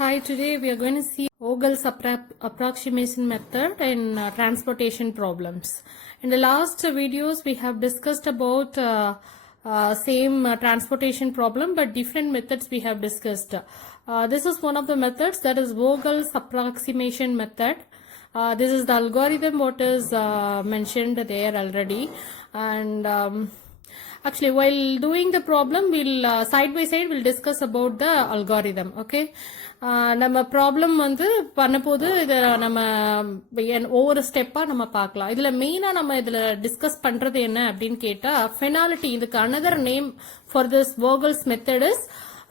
Hi, today we are going to see Vogel's approximation method in transportation problems. In the last videos, we have discussed about same transportation problem, but different methods we have discussed. This is one of the methods, that is Vogel's approximation method. This is the algorithm what is mentioned there already, and actually while doing the problem we'll side by side we'll discuss about the algorithm. Okay, நம்ம ப்ராப்ளம் வந்து பண்ணபோது இதை நம்ம ஒவ்வொரு ஸ்டெப்பா நம்ம பார்க்கலாம். இதுல மெயினா நம்ம இதுல டிஸ்கஸ் பண்றது என்ன அப்படின்னு கேட்டா ஃபெனாலிட்டி. இதுக்கு another name for this Vogel's method is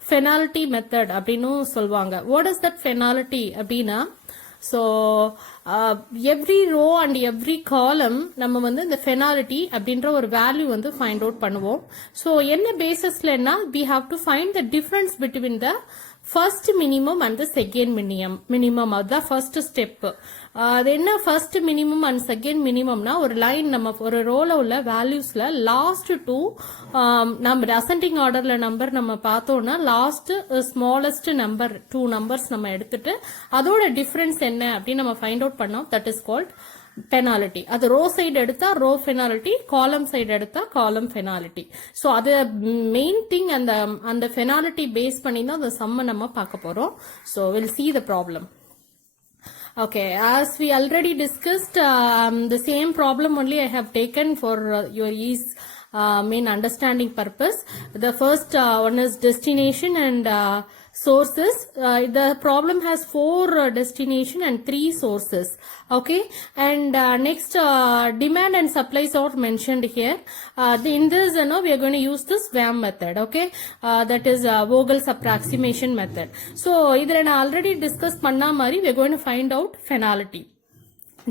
penalty method அப்படின்னு சொல்லுவாங்க. வாட் இஸ் தட் ஃபெனாலிட்டி அப்படின்னா, so every row and every column நம்ம வந்து இந்த ஃபெனாலிட்டி அப்படின்ற ஒரு வேல்யூ வந்து ஃபைண்ட் அவுட் பண்ணுவோம். ஸோ என்ன பேசிஸ்லன்னா we have to find the difference between the first minimum and the second minimum அதுதான் ஃபர்ஸ்ட் ஸ்டெப். அது என்ன ஃபர்ஸ்ட் மினிமம் அண்ட் செகண்ட் மினிமம்னா, ஒரு லைன் நம்ம ஒரு ரோல உள்ள வேல்யூஸ்ல லாஸ்ட் டூ நம்ம அசெண்டிங் ஆர்டர்ல நம்பர் நம்ம பார்த்தோம்னா last smallest number two numbers நம்ம எடுத்துட்டு அதோட டிஃபரன்ஸ் என்ன அப்படின்னு நம்ம ஃபைண்ட் அவுட் பண்ணோம். That is called penalty. அது ரோ சைடு எடுத்தா ரோ பெனாலிட்டி, காலம் சைடு எடுத்தா காலம் பெனாலிட்டி. ஸோ அது மெயின் திங். அந்த பெனாலிட்டி பேஸ் பண்ணி தான் அந்த சம்ம நம்ம பார்க்க போறோம். So will see the problem. Okay, as we already discussed, the same problem only I have taken for your ease main understanding purpose. The first one is destination and sources. The problem has 4 destination and 3 sources. Okay, and next demand and supplies are mentioned here. In this we are going to use this VAM method. Okay, that is Vogel's approximation method. So idhula na already discuss panna mari we are going to find out finality.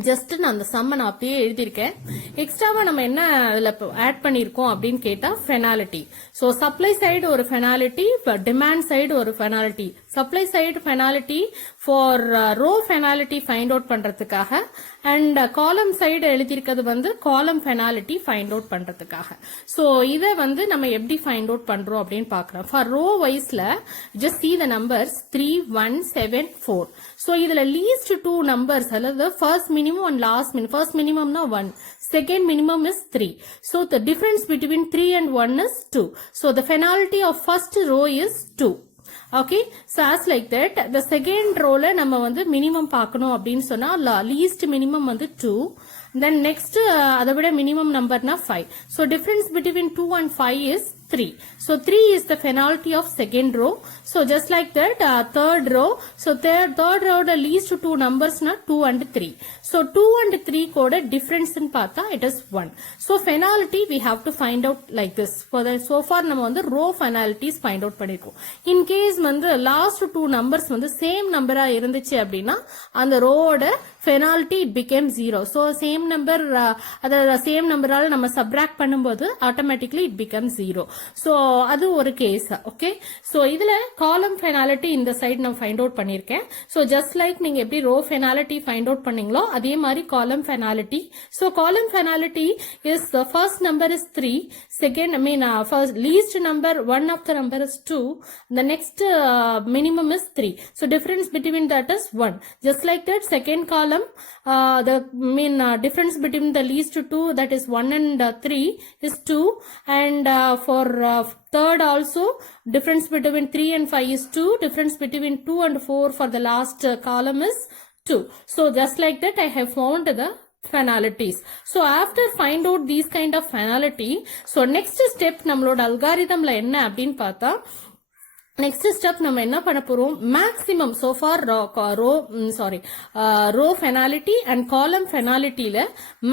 Just நான் அந்த சம்ம நான் அப்படியே எழுதியிருக்கேன். எக்ஸ்ட்ராவா நம்ம என்ன அதுல ஆட் பண்ணிருக்கோம் அப்படின்னு கேட்டா ஃபெனாலிட்டி. ஸோ சப்ளை சைடு ஒரு ஃபெனாலிட்டி, டிமாண்ட் சைடு ஒரு penalty. Supply side penalty for row penalty find out பண்றதுக்காக, அண்ட் காலம் சைடு எழுதியிருக்கிறது வந்து காலம் ஃபெனாலிட்டி ஃபைண்ட் அவுட் பண்றதுக்காக. ஸோ இதை வந்து நம்ம எப்படி ஃபைண்ட் அவுட் பண்றோம் அப்படின்னு பாக்குறோம். ஃபார் ரோ வைஸ்ல just see the numbers 3, 1, 7, 4. So இதுல லீஸ்ட் 2 நம்பர்ஸ், அதாவது first minimum and last minimum. First minimum na 1, second minimum is 3. So the difference between 3 and 1 is 2. So the finality of first row is 2. Okay, so as like that the second row la நம்ம வந்து minimum பார்க்கணும் அப்படின்னு சொன்னா least minimum வந்து 2. Then next அதை விட minimum number na 5. So difference between 2 and 5 is 3. So 3 is the finality of second row. So just like that third row. So third row the least 2 numbers na 2 and 3. So 2 and 3 கோட difference in பார்த்தா it is 1. So finality we have to find out like this. For the so far நம்ம வந்து row finalities find out பண்ணிருக்கோம். In case வந்து last 2 numbers வந்து same number இருந்துச்சு அப்படின்னா அந்த ரோவோட penalty it became 0. So same number அதாவது same numberால நம்ம subtract பண்ணும்போது automatically it becomes 0. So அது ஒரு கேஸ். ஓகே, so இதுல காலம் பெனாலிட்டி இந்த சைடு நான் ஃபைண்ட் அவுட் பண்ணிருக்கேன். So just like நீங்க எப்படி ரோ பெனாலிட்டி ஃபைண்ட் அவுட் பண்ணீங்களோ அதே மாதிரி காலம் பெனாலிட்டி. So காலம் penalty is the first number is 3, second first least number one of the number is 2, the next minimum is 3. So difference between that is 1. Just like that second column the difference between the least 2, that is 1 and 3 is 2, and for third also difference between 3 and 5 is 2, difference between 2 and 4 for the last column is 2. So just like that I have found the finalities. So after find out these kind of finality, so next step நம்மளோட algorithmல என்ன அப்படின்னு பார்த்தா, next step நம்ம என்ன பண்ண போறோம், maximum so far row penalty and column ஃபெனாலிட்டியில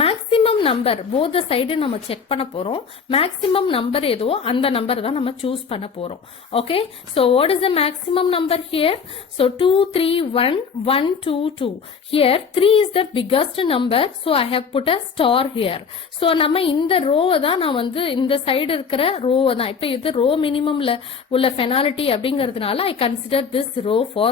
மேக்ஸிமம் நம்பர் போத் சைடு நம்ம செக் பண்ண போறோம். மேக்ஸிமம் நம்பர் ஏதோ அந்த நம்பர் தான் நம்ம சூஸ் பண்ண போறோம். Okay, so what is the maximum number here? So 2, 3, 1, 1, 2, 2. Here 3 is the biggest number, so I have put a star here. So நம்ம இந்த ரோவை தான் நான் வந்து இந்த சைடு இருக்கிற ரோவை தான், இப்ப இது ரோ மினிமம்ல உள்ள ஃபெனாலிட்டி அப்படிங்கிறதுனால I consider this row for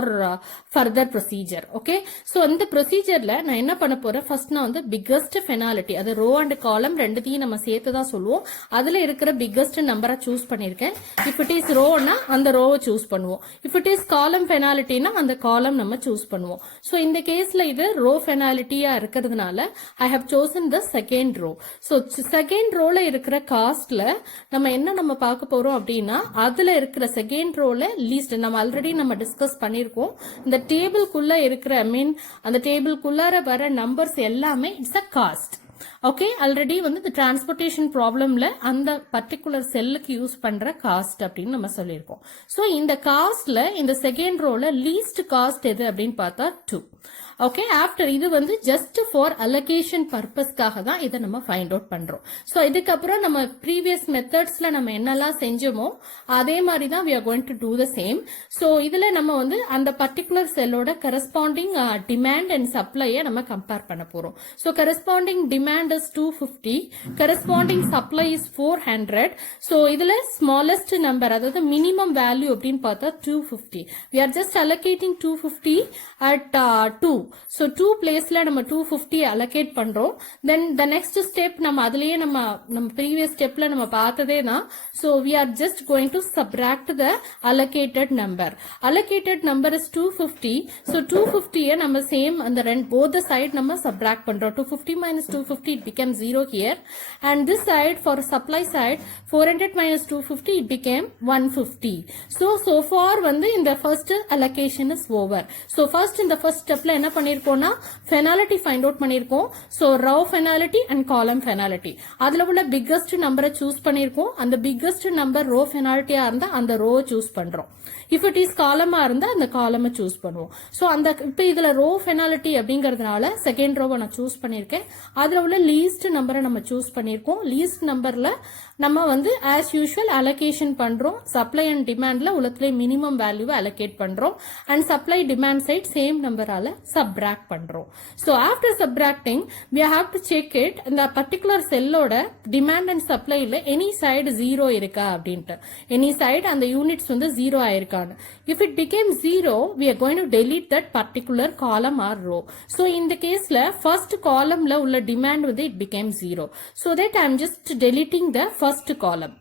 further procedure. Okay, so இந்த ப்ரொசீஜர்ல நான் என்ன பண்ண போறேன், ஃபர்ஸ்ட் நான் வந்து பிக்கஸ்ட் ஃபெனாலிட்டி, அது ரோ அண்ட் காலம் ரெண்டுத்தையும் நம்ம சேர்த்து தான் சொல்லுவோம், அதுல இருக்கிற பிக்கஸ்ட் நம்பரை சூஸ் பண்ணிருக்கேன். இஃப் இட் இஸ் ரோனா அந்த ரோவை சூஸ் பண்ணுவோம், இஃப் இட் இஸ் காலம் ஃபெனாலிட்டினா அந்த காலம் நம்ம சூஸ் பண்ணுவோம். ஸோ இந்த கேஸ்ல இது ரோ ஃபெனாலிட்டியா இருக்கிறதுனால I have chosen the second row. So second ரோல இருக்கிற காஸ்ட்ல நம்ம பார்க்க போறோம் அப்படின்னா, அதுல இருக்கிற செகண்ட் ரோல லீஸ்ட் நம்ம ஆல்ரெடி நம்ம டிஸ்கஸ் பண்ணிருக்கோம். இந்த டேபிள்குள்ள இருக்கிற அந்த டேபிள்குள்ளார வர நம்பர்ஸ் எல்லாமே it's a cost. Okay, already வந்து இந்த டிரான்ஸ்போர்டேஷன் ப்ராப்ளம்ல அந்த பர்டிகுலர் செல்லுக்கு யூஸ் பண்ற காஸ்ட் அப்படின்னு நம்ம சொல்லியிருக்கோம். ஸோ இந்த காஸ்ட்ல இந்த செகண்ட் ரோல லீஸ்ட் காஸ்ட் எது அப்படின்னு பார்த்தா 2. ஓகே, ஆஃப்டர் இது வந்து ஜஸ்ட் ஃபார் அலோகேஷன் பர்பஸ்க்காக தான் இதை நம்ம ஃபைண்ட் அவுட் பண்றோம். ஸோ இதுக்கப்புறம் நம்ம ப்ரீவியஸ் மெத்தட்ஸ்ல நம்ம என்னெல்லாம் செஞ்சோமோ அதே மாதிரி தான் we are going to do the same. So இதுல நம்ம வந்து அந்த பர்டிகுலர் செல்லோட கரஸ்பாண்டிங் டிமாண்ட் அண்ட் சப்ளையை நம்ம கம்பேர் பண்ண போறோம். So corresponding demand is 250, corresponding supply is 400. ஸோ இதுல ஸ்மாலஸ்ட் நம்பர், அதாவது மினிமம் வேல்யூ அப்படின்னு பார்த்தா 250. we are just allocating 250 at 2. So 2 பிளேஸ்ல நம்ம 250 allocate பண்றோம். Then the next step நம்ம அதுலயே நம்ம previous stepல நம்ம பார்த்ததே தான். So we are just going to subtract the allocated number. Allocated number is 250. So 250 நம்ம same அந்த both the side நம்ம subtract பண்றோம். 250 minus 250 it becomes 0 here. And this side for supply side 400 minus 250 it became 150. So far வந்து இந்த first allocation is over. So first in the first stepல என்ன பண்ணிருக்கோம்னா ஃபெனாலிட்டி ஃபைண்ட் அவுட் பண்ணிருக்கோம். So row penalty and column ஃபெனாலிட்டி, அதுல உள்ள பிக்கஸ்ட் நம்பரை சூஸ் பண்ணிருக்கோம். அந்த பிக்கஸ்ட் நம்பர் ரோ ஃபெனாலிட்டியா இருந்தா அந்த ரோ சூஸ் பண்றோம். இஃப் இட் இஸ் காலமா இருந்தா அந்த காலமை சூஸ் பண்ணுவோம். சோ அந்த இப்ப இதுல ரோ ஃபெனாலிட்டி அப்படிங்கறதுனால செகண்ட் ரோவை நான் சூஸ் பண்ணிருக்கேன். அதுல உள்ள லீஸ்ட் நம்பரை நம்ம சூஸ் பண்ணிருக்கோம். லீஸ்ட் நம்பர்ல நம்ம வந்து ஆஸ் யூஷுவல் அலோகேஷன் பண்றோம். சப்ளை அண்ட் டிமாண்ட்ல உள்ளத்துல மினிமம் வேல்யூவை அலோகேட் பண்றோம். And supply demand side same நம்பரால subtract பண்றோம். So after subtracting we have to check it, இந்த particular செல்லோட demand and supplyல any side 0 இருக்கா அப்படின்ட்டு, any side அந்த யூனிட்ஸ் வந்து 0 ஆயிருக்கான்னு. If it became 0 we are going to delete that particular column or row. So இந்த கேஸ்ல first columnல உள்ள demand வந்து it became 0. So that I am just deleting the first column.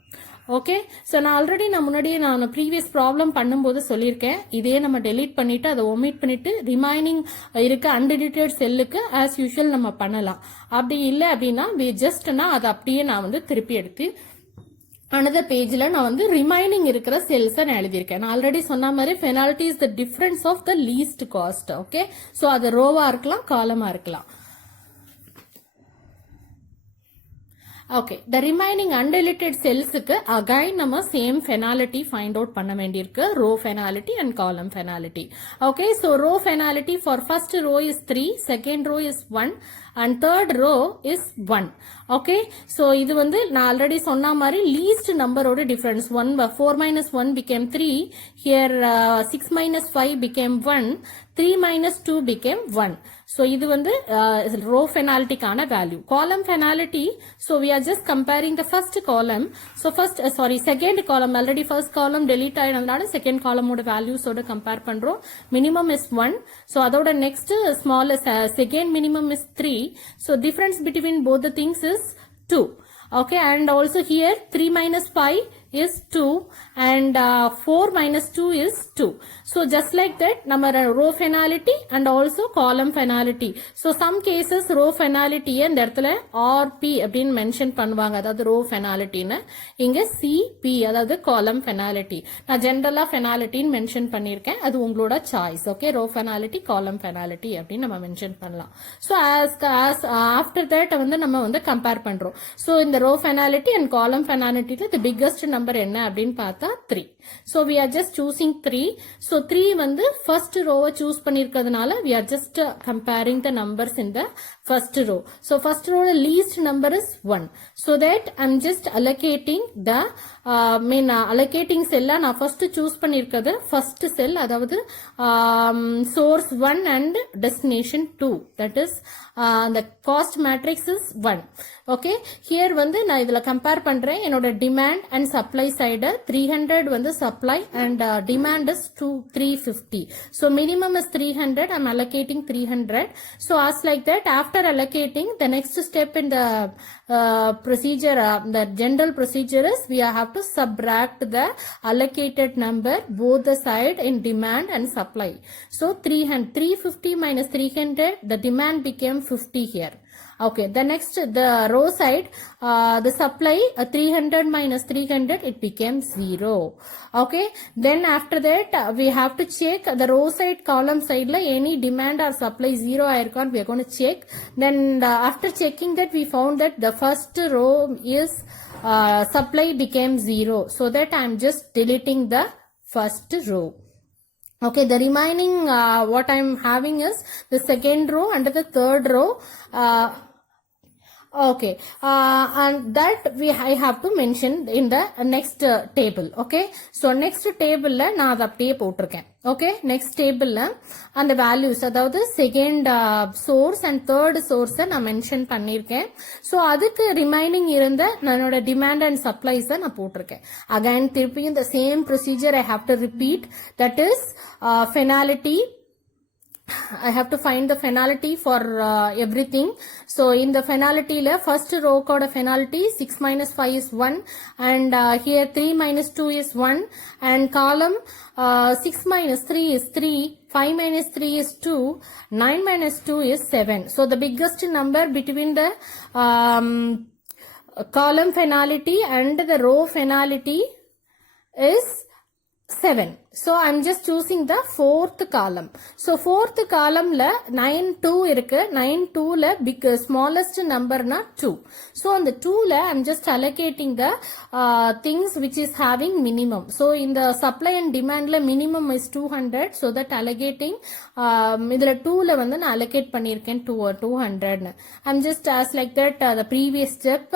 Okay, so நான் ஆல்ரெடி முன்னாடியே ப்ரீவியஸ் ப்ராப்ளம் பண்ணும்போது சொல்லியிருக்கேன், இதே நம்ம டெலீட் பண்ணிட்டு அதை ஒமிட் பண்ணிட்டு ரிமைனிங் இருக்க அன்டெலிட்டட் செல்லுக்கு ஆஸ் யூஷுவல் நம்ம பண்ணலாம். அப்படி இல்லை அப்படின்னா அதை அப்படியே நான் வந்து திருப்பி எடுத்து another பேஜ்ல நான் வந்து ரிமைனிங் இருக்கிற செல்ஸை நான் எழுதியிருக்கேன். நான் ஆல்ரெடி சொன்ன மாதிரி penalty is the difference of the least cost. Okay, so அது ரோவா இருக்கலாம், காலமா இருக்கலாம். ஓகே, த ரிமைனிங் அன்டெலிட்டட் செல்ஸுக்கு அகைன் நம்ம சேம் ஃபெனாலிட்டி ஃபைண்ட் அவுட் பண்ண வேண்டியிருக்கு, row penalty and column penalty. Okay, so row penalty for first row is 3, second row is 1 and third row is 1. okay, so இது வந்து நான் already சொன்ன மாதிரி லீஸ்ட் நம்பரோட டிஃபரன்ஸ் 4 minus 1 became 3, here 6 minus 5 became 1, 3 minus 2 became 1. so இது வந்து row penalty கான value. column penalty, so we are just comparing the first column. so second column, already first column delete ஆயிடுறதுனால second column ஓட values ஓட compare பண்றோம். minimum is 1, so அதோட next smallest second minimum is 3. so difference between both the things is 2. okay, and also here 3 minus 5 is 2 and 4 minus 2 is 2. so just like that நம்ம row penalty and also column penalty. so some cases row penalty இந்த இடத்துல RP அப்படின்னு மென்ஷன் பண்ணுவாங்க, அதாவது row penalty ன்னு. இங்க CP அதாவது column penalty. நான் ஜெனரலா penalty ன்னு மென்ஷன் பண்ணிருக்கேன், அது உங்களோட choice. Okay, row penalty, column penalty அப்படின்னு நம்ம மென்ஷன் பண்ணலாம். so as after that வந்து நம்ம வந்து கம்பேர் பண்றோம். so இந்த row penalty and column penalty the biggest number என்ன அப்படின்னு பார்த்தா 3. so we are just choosing 3. so 3 வந்து first row choose பண்ணிருக்கிறதுனால we are just comparing the numbers in the first row. so first row least number is 1. so that I'm just allocating the allocating cell நான் first choose பண்ணிருக்கிறது first cell, அதாவது source 1 and destination 2, that is the cost matrix is 1. okay, here வந்து நான் இதுல கம்பேர் பண்றேன் என்னோட demand and supply supply side 300 வந்து supply and demand is 350. So minimum is 300. I'm allocating 300. So as like that, after allocating, the next step in the procedure, the general procedure is we have to subtract the allocated number both the side in demand and supply. So 350 minus 300, the demand became 50 here. Okay, the next, the row side, the supply 300 minus 300, it became 0. Okay, then after that we have to check the row side, column side la any demand or supply 0 aircon, we are going to check. Then after checking that, we found that the first row is supply became 0, so that I am just deleting the first row. Okay, the remaining what I am having is the second row and the third row. Okay, and that I have to mention in the next table. Okay, so next table la na adha appdiye potiruken. Okay, next table la and the values, adavadhu second source and third source na mention pannirken. So adukku remaining irundha nanoda demand and supplies na potiruken. Again thirupiyum the same procedure I have to repeat, that is finality. I have to find the finality for everything. So in the finality la first row code finality 6 minus 5 is 1, and here 3 minus 2 is 1, and column 6 minus 3 is 3, 5 minus 3 is 2, 9 minus 2 is 7. So the biggest number between the column finality and the row finality is 7. So I'm just choosing the fourth column. So fourth column la 9 2 irukku, 9 2 la big smallest number na 2. So on the 2 la I'm just allocating the things which is having minimum. So in the supply and demand la minimum is 200, so that allocating idla 2 la vandu na allocate pannirken 200. I'm just as like that the previous step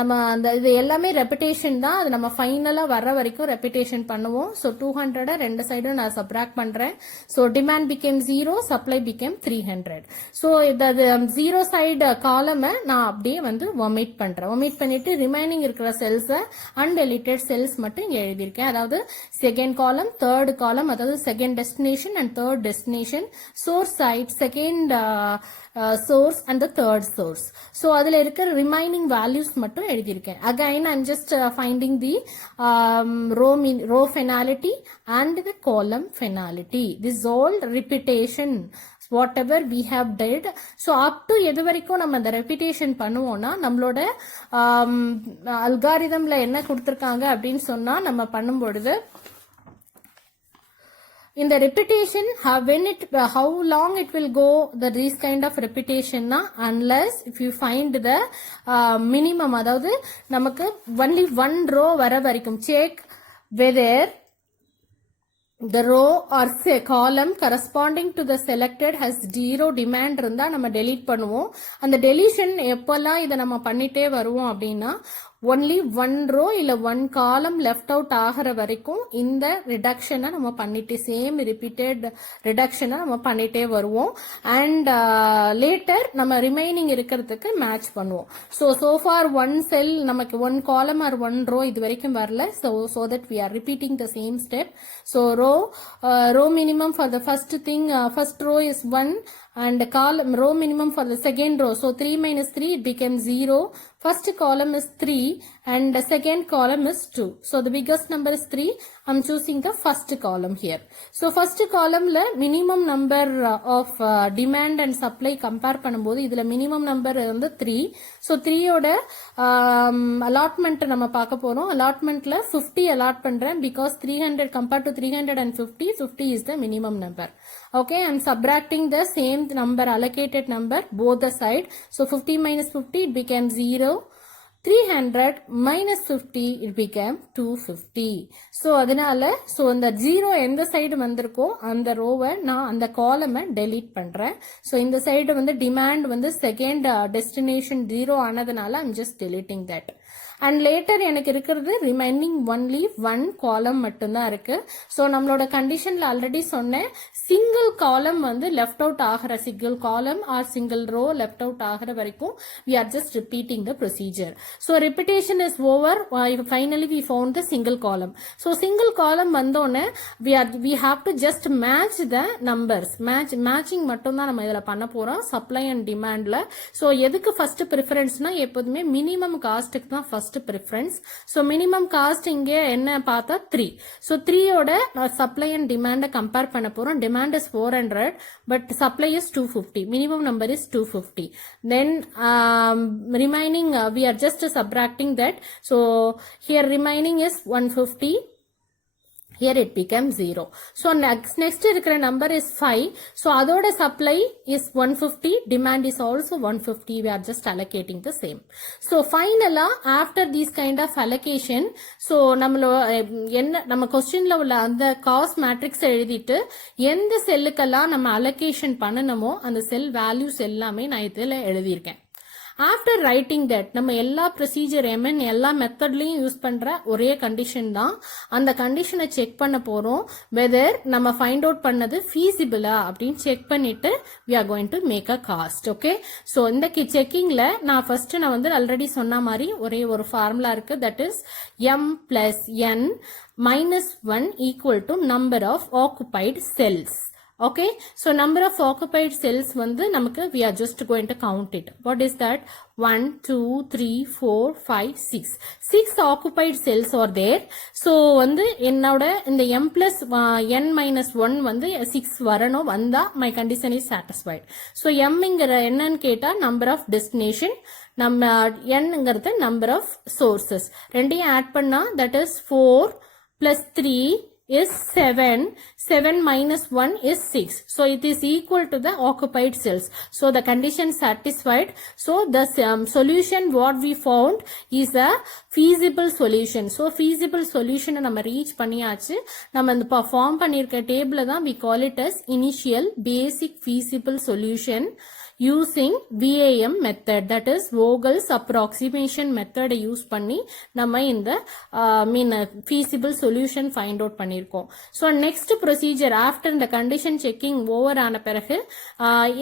நம்ம அந்த இது எல்லாமே ரெபிடேஷன் தான், அது நம்ம ஃபைனலா வர வரைக்கும் ரெபிடேஷன் பண்ணுவோம். So 200 ரெண்டு சைடும் நான் சப்ராக்ட் பண்றேன். So demand became 0, supply became 300. So the 0 side column நான் அப்படியே வந்து omit பண்றேன். omit பண்ணிட்டு ரிமைனிங் இருக்கிற செல்ஸ் undeleted செல்ஸ் மட்டும் இங்க எழுதியிருக்கேன். அதாவது செகண்ட் காலம், தேர்ட் காலம், அதாவது second destination and third destination, source side, second source and the third source. So adula irukka remaining values mattum எழுதியிருக்கேன். Again I'm just finding the row finality and the column finality. This is all repetition whatever we have did. So up to எது வரைக்கும் நம்ம அந்த repetition பண்ணுவோம்னா, நம்மளோட algorithmல என்ன கொடுத்திருக்காங்க அப்படின்னு சொன்னா, நம்ம பண்ணும்பொழுது in the repetition, how long it will go, this kind of repetition na, unless if you find the minimum, அதாவது நமக்கு only one row வர வரைக்கும் check whether the row or column corresponding to the selected has 0 demand இருந்தா நம்ம delete பண்ணுவோம். அந்த deletion எப்பெல்லாம் இதை நம்ம பண்ணிட்டே வருவோம் அப்படின்னா, only one row இல்ல one column left out ஆகிற வரைக்கும் இந்த reduction நம்ம பண்ணிட்டே, same repeated reduction நம்ம பண்ணிட்டே வருவோம். and later நம்ம remaining இருக்கிறதுக்கு match பண்ணுவோம். so far one cell நமக்கு one column or one row இது வரைக்கும் வரல. so that we are repeating the same step. So row minimum for the first thing, first row is 1, and column row minimum for the second row. So 3 minus 3, it becomes 0. First column is 3 and the second column is 2. So the biggest number is 3. I'm choosing the first column here. So first column la minimum number of demand and supply compare பண்ணும்போது இதுல minimum number வந்து 3. So 3 ஓட allotment நம்ம பார்க்க போறோம். allotmentல 50 allot பண்றேன் because 300 compared to 350, 50 is the minimum number. Okay, I'm subtracting the same number, allocated number, both the side. So 50 minus 50, it became 0. 300 minus 50, it became 250. So அதனால so அந்த 0 எந்த சைடு வந்திருக்கோ அந்த ரோவை நான் அந்த காலமை delete பண்றேன். So இந்த சைடு வந்து demand வந்து second destination 0 ஆனதுனால I'm just deleting that. and later எனக்கு இருக்கிறது remaining only one column மட்டும்தான் இருக்கு. so நம்மளோட conditionல already சொன்னேன் single column வந்து left out ஆகிற single column or single row left out ஆகிற வரைக்கும் we are just repeating the procedure. so repetition is over. Finally we found the single column. so single column வந்தோனே we have to just match the numbers. matching மட்டும்தான் நம்ம இதுல பண்ண போறோம் supply and demandல. so எதுக்கு first preferenceனா எப்போதுமே minimum costக்கு தான் first preference. so minimum cost இங்க என்ன பார்த்தா 3. so 3 ஓட supply and demand compare பண்ண போறோம். demand is 400 but supply is 250. minimum number is 250. then remaining we are just subtracting that. so here remaining is 150. here it becomes 0. so next இருக்கிற number is 5. so அதோட supply is 150, demand is also 150. we are just allocating the same. so finally after this kind of allocation, so நம்ம questionல உள்ள அந்த cost matrix எழுதிட்டு எந்த செல்லுக்கெல்லாம் நம்ம allocation பண்ணணுமோ அந்த செல் values எல்லாமே நான் இதில் எழுதியிருக்கேன். after writing that நம்ம எல்லா procedure எல்லா மெத்தட்லயும் யூஸ் பண்ற ஒரே கண்டிஷன் தான். அந்த கண்டிஷனை செக் பண்ண போறோம் whether நம்ம ஃபைண்ட் அவுட் பண்ணது feasible-ஆ அப்படின்னு செக் பண்ணிட்டு we are going to make a cost. okay so இந்த செக்கிங்ல நான் ஃபர்ஸ்ட் நான் வந்து ஆல்ரெடி சொன்ன மாதிரி ஒரே ஒரு ஃபார்முலா இருக்கு, that is m plus n minus 1 equal to number of occupied cells. okay so number of occupied cells வந்து நமக்கு we are just going to count it. what is that? 1 2 3 4 5 6 occupied cells are there. so வந்து என்னோட இந்த m plus n minus 1 வந்து 6 வரணும். வந்தா my condition is satisfied. so m ங்கற என்னன்னு கேட்டா number of destination, நம்ம n ங்கிறது number of sources. ரெண்டையும் ஆட் பண்ணா that is 4 plus 3 is 7. 7 minus 1 is 6. so it is equal to the occupied cells. so the condition satisfied. so the solution what we found is a feasible solution. so feasible solution நம்ம reach பண்ணியாச்சு. நம்ம இந்த ஃபார்ம் பண்ணிருக்க டேபிள தான் we call it as initial basic feasible solution using VAM method, that is Vogel's approximation method use பண்ணி நம்ம இந்த feasible solution find out பண்ணிருக்கோம். so next procedure after the condition checking over ஆன பிறகு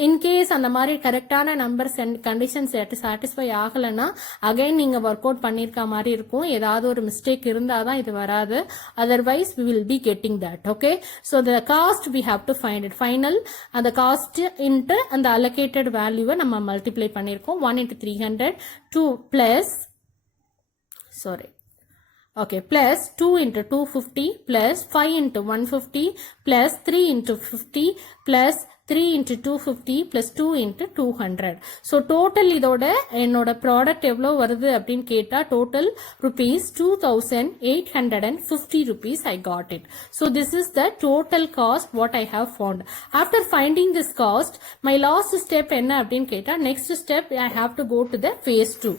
in case அந்த மாதிரி கரெக்டான numbers and conditions satisfy ஆகலனா again நீங்க work out பண்ணிருக்க மாதிரி இருக்கும். ஏதாவது ஒரு mistake இருந்தாதான் இது வராது, otherwise we will be getting that. okay so the cost we have to find it. final அந்த cost into அந்த allocated value நம்ம multiply பண்ணிருக்கோம். 1 into 300 2 plus plus 2 into 250 plus 5 into 150 plus 3 into 50 plus 3 into 250 plus 2 into 200. so total இதோட என்னோட product எவ்வளோ வருது அப்படின்னு கேட்டா total rupees 2850 rupees I got it. so this is the total cost what I have found. after finding this cost my last step என்ன அப்படின்னு கேட்டா next step I have to go to the phase 2.